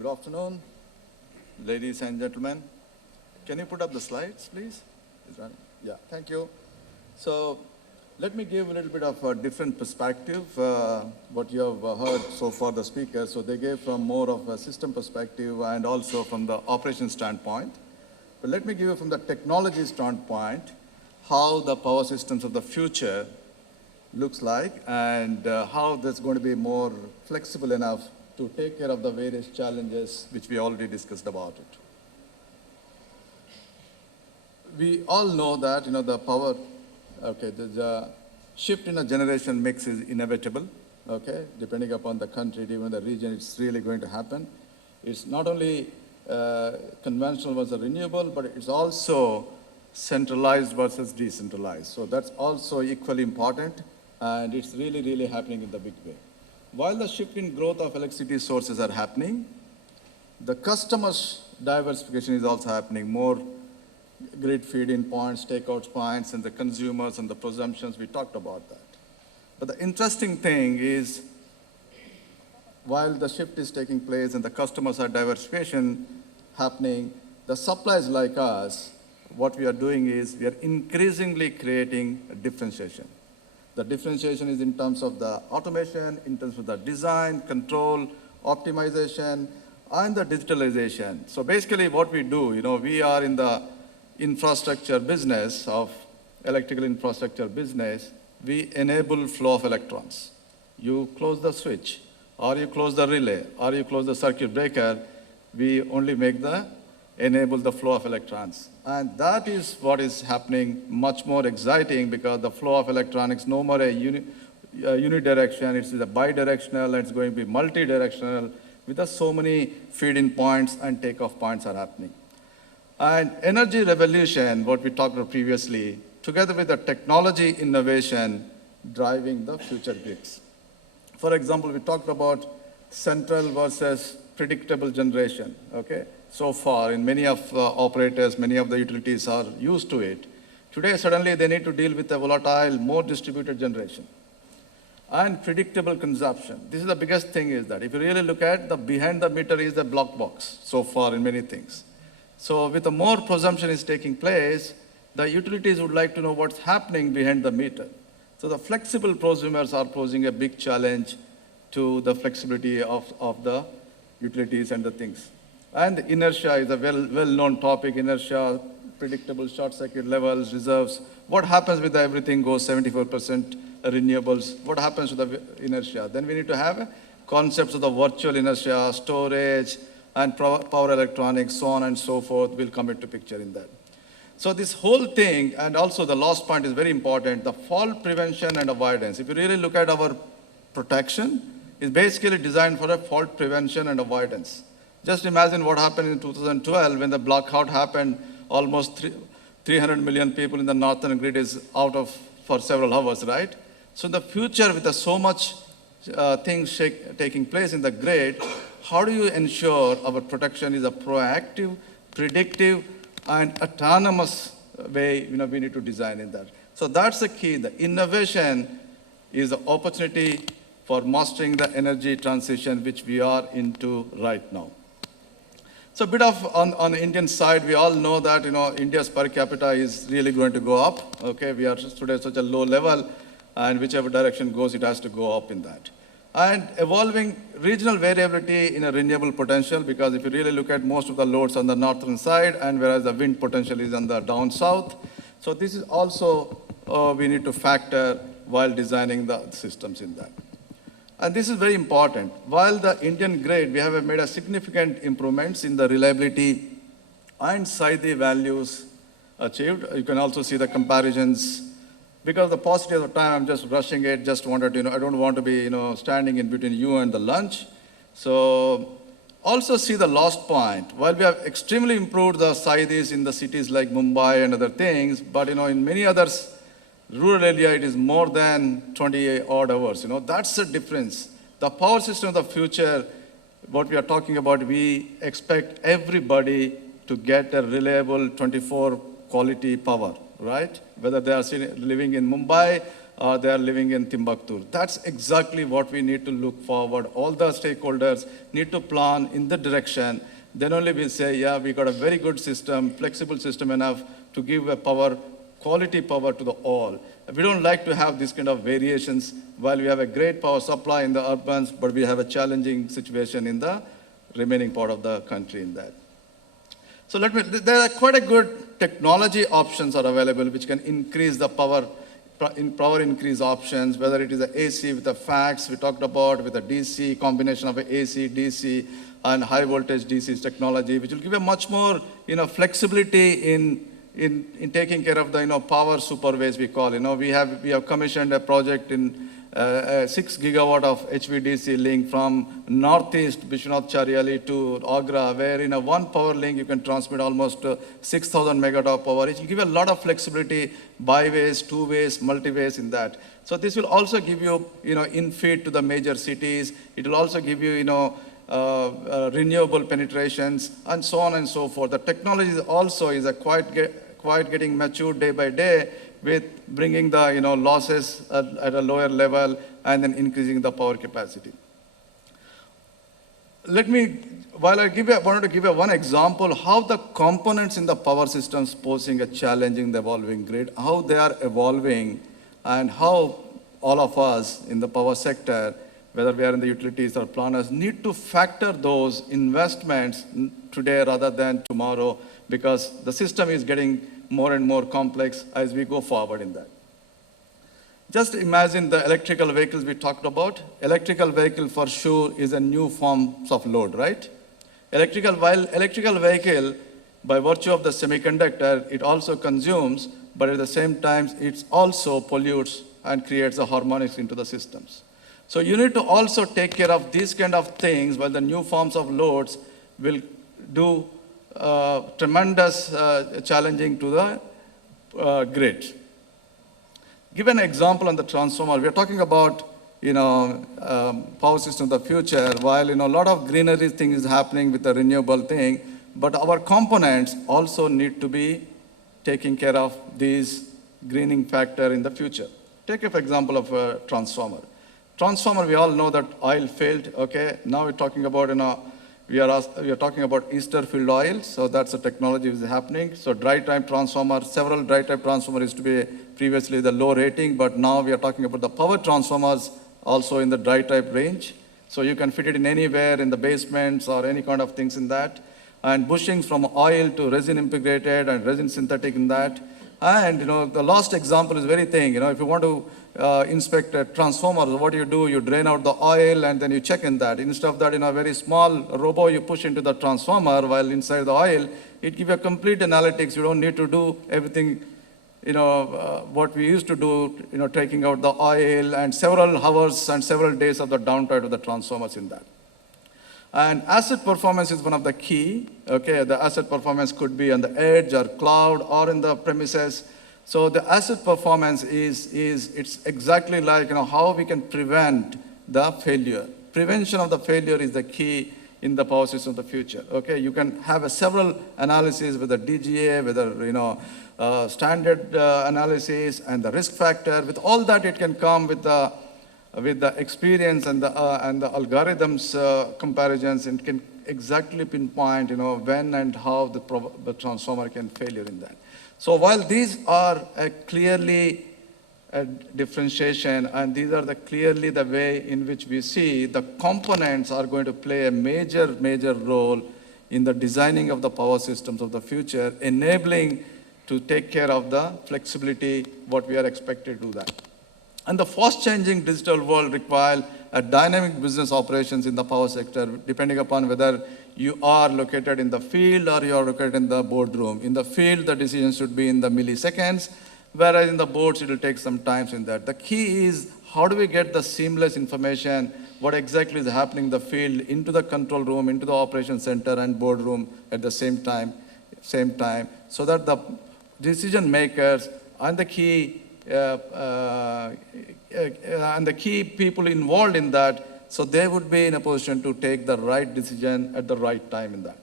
Good afternoon, ladies and gentlemen. Can you put up the slides, please? Is running? Yeah, thank you. So let me give a little bit of a different perspective, what you have heard so far, the speakers. So they gave from more of a system perspective and also from the operation standpoint. But let me give you from the technology standpoint, how the power systems of the future looks like and how that's going to be more flexible enough to take care of the various challenges which we already discussed about it. We all know that, the power, okay, the shift in a generation mix is inevitable, okay, depending upon the country, even the region, it's really going to happen. It's not only conventional versus renewable, but it's also centralized versus decentralized. So that's also equally important, and it's really, really happening in the big way. While the shift in growth of electricity sources are happening, the customers' diversification is also happening. More grid feed-in points, takeout points, and the consumers and the presumptions, we talked about that. But the interesting thing is, while the shift is taking place and the customers are diversification happening, the suppliers like us, what we are doing is we are increasingly creating a differentiation. The differentiation is in terms of the automation, in terms of the design, control, optimization, and the digitalization. So basically what we do, we are in the infrastructure business of electrical infrastructure business. We enable flow of electrons. You close the switch, or you close the relay, or you close the circuit breaker. We only enable the flow of electrons. And that is what is happening, much more exciting, because the flow of electronics, no more a unidirectional, it's a bidirectional, and it's going to be multi-directional, with so many feed-in points and takeoff points are happening. And energy revolution, what we talked about previously, together with the technology innovation, driving the future grids. For example, we talked about central versus predictable generation, okay? So far, in many of operators, many of the utilities are used to it. Today, suddenly, they need to deal with a volatile, more distributed generation. And predictable consumption. This is the biggest thing, is that if you really look at the behind the meter is the black box so far in many things. So with the more presumption is taking place, the utilities would like to know what's happening behind the meter. So the flexible prosumers are posing a big challenge to the flexibility of the utilities and the things. And inertia is a well-known topic, inertia, predictable short circuit levels, reserves. What happens with everything goes 74% renewables? What happens to the inertia? Then we need to have concepts of the virtual inertia, storage, and power electronics, so on and so forth, will come into picture in that. So this whole thing, and also the last point is very important, the fault prevention and avoidance. If you really look at our protection, it's basically designed for a fault prevention and avoidance. Just imagine what happened in 2012 when the blackout happened. Almost 300 million people in the northern grid is out for several hours, right? So in the future, with so much things taking place in the grid, how do you ensure our protection is a proactive, predictive, and autonomous way we need to design in that? So that's the key. The innovation is the opportunity for mastering the energy transition, which we are into right now. So a bit of on the Indian side, we all know that India's per capita is really going to go up. Okay, we are today at such a low level, and whichever direction goes, it has to go up in that. And evolving regional variability in a renewable potential, because if you really look at most of the loads on the northern side, and whereas the wind potential is on the down south. So this is also we need to factor while designing the systems in that. And this is very important. While the Indian grid, we have made a significant improvements in the reliability and SAIDI values achieved. You can also see the comparisons. Because the paucity of time, I'm just rushing it, just wanted to, I don't want to be, standing in between you and the lunch. So also see the last point. While we have extremely improved the SAIDIs in the cities like Mumbai and other things, but in many others, rural area, it is more than 20 odd hours. That's the difference. The power system of the future, what we are talking about, we expect everybody to get a reliable 24 quality power, right? Whether they are living in Mumbai or they are living in Timbuktu. That's exactly what we need to look forward. All the stakeholders need to plan in the direction. Then only we'll say, yeah, we got a very good system, flexible system enough to give a power, quality power to the all. We don't like to have this kind of variations while we have a great power supply in the urbans, but we have a challenging situation in the remaining part of the country in that. So there are quite a good technology options are available which can increase the power increase options, whether it is the AC with the FACTS we talked about, with the DC, combination of AC, DC, and high voltage DC technology, which will give a much more, flexibility in taking care of the, power superways we call. We have commissioned a project in 6 gigawatt of HVDC link from northeast Bishwanath Chariali to Agra, where in a one power link you can transmit almost 6,000 megawatt of power. It will give a lot of flexibility, byways, two ways, multi-ways in that. So this will also give you, in feed to the major cities. It will also give you, renewable penetrations and so on and so forth. The technology is quite getting matured day by day, with bringing the losses at a lower level and then increasing the power capacity. Wanted to give one example how the components in the power systems posing a challenge in the evolving grid, how they are evolving, and how all of us in the power sector, whether we are in the utilities or planners, need to factor those investments today rather than tomorrow, because the system is getting more and more complex as we go forward in that. Just imagine the electrical vehicles we talked about. Electrical vehicle for sure is a new form of load, right? Electrical vehicle, by virtue of the semiconductor, it also consumes, but at the same time, it also pollutes and creates the harmonics into the systems. So you need to also take care of these kind of things, while the new forms of loads will do tremendous challenging to the grid. Give an example on the transformer. We are talking about power system of the future. While a lot of greenery thing is happening with the renewable thing, but our components also need to be taking care of these greening factor in the future. Take for example of a transformer. Transformer, we all know that oil failed. Okay, now we're talking about we are talking about ester filled oil, so that's the technology is happening. So dry type transformer, several dry type transformers used to be previously the low rating, but now we are talking about the power transformers also in the dry type range. So you can fit it in anywhere in the basements or any kind of things in that. And bushings from oil to resin integrated and resin synthetic in that. And the last example is very thing. If you want to inspect a transformer, what do? You drain out the oil and then you check in that. Instead of that, a very small robo you push into the transformer, while inside the oil, it gives you a complete analytics. You don't need to do everything, what we used to do, taking out the oil and several hours and several days of the downtime of the transformers in that. And asset performance is one of the key. Okay, the asset performance could be on the edge or cloud or in the premises. So the asset performance it's exactly like how we can prevent the failure. Prevention of the failure is the key in the power system of the future. Okay, you can have several analyses with the DGA, whether standard analysis and the risk factor. With all that, it can come with the experience and the algorithms comparisons, and can exactly pinpoint when and how the transformer can failure in that. So while these are clearly a differentiation, and these are clearly the way in which we see the components are going to play a major role in the designing of the power systems of the future, enabling to take care of the flexibility what we are expected to do that. And the fast-changing digital world requires a dynamic business operations in the power sector, depending upon whether you are located in the field or you are located in the boardroom. In the field, the decision should be in the milliseconds, whereas in the boards, it will take some time in that. The key is how do we get the seamless information, what exactly is happening in the field, into the control room, into the operation center and boardroom at the same time, so that the decision makers and the key people involved in that, so they would be in a position to take the right decision at the right time in that.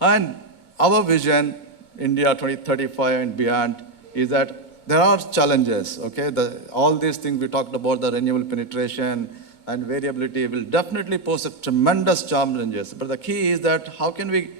And our vision, India 2035 and beyond, is that there are challenges, okay? All these things we talked about, the renewable penetration and variability will definitely pose a tremendous challenges. But the key is that how can we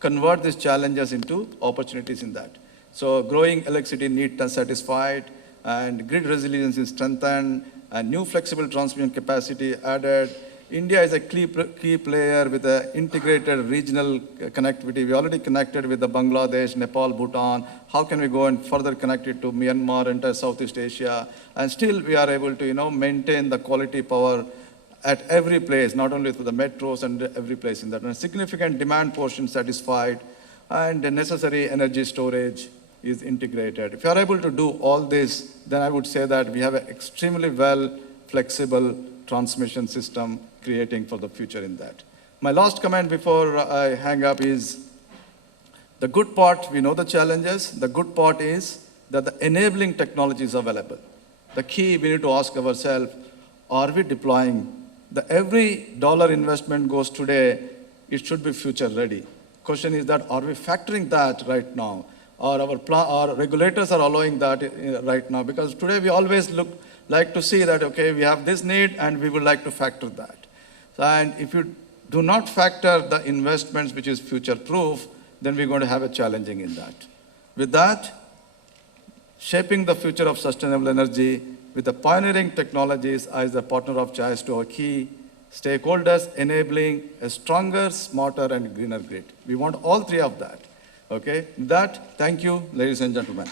convert these challenges into opportunities in that? So growing electricity need is satisfied, and grid resilience is strengthened, and new flexible transmission capacity added. India is a key player with an integrated regional connectivity. We already connected with the Bangladesh, Nepal, Bhutan. How can we go and further connect it to Myanmar, entire Southeast Asia? And still we are able to, maintain the quality power at every place, not only through the metros and every place in that. And a significant demand portion satisfied, and the necessary energy storage is integrated. If you are able to do all this, then I would say that we have an extremely well flexible transmission system creating for the future in that. My last comment before I hang up is the good part, we know the challenges. The good part is that the enabling technology is available. The key we need to ask ourselves, are we deploying? Every dollar investment goes today, it should be future ready. Question is that, are we factoring that right now? Or our regulators are allowing that right now? Because today we always like to see that, okay, we have this need and we would like to factor that. And if you do not factor the investments which is future-proof, then we're going to have a challenging in that. With that, shaping the future of sustainable energy with the pioneering technologies as the partner of choice to our key stakeholders, enabling a stronger, smarter, and greener grid. We want all three of that. Okay? With that, thank you, ladies and gentlemen.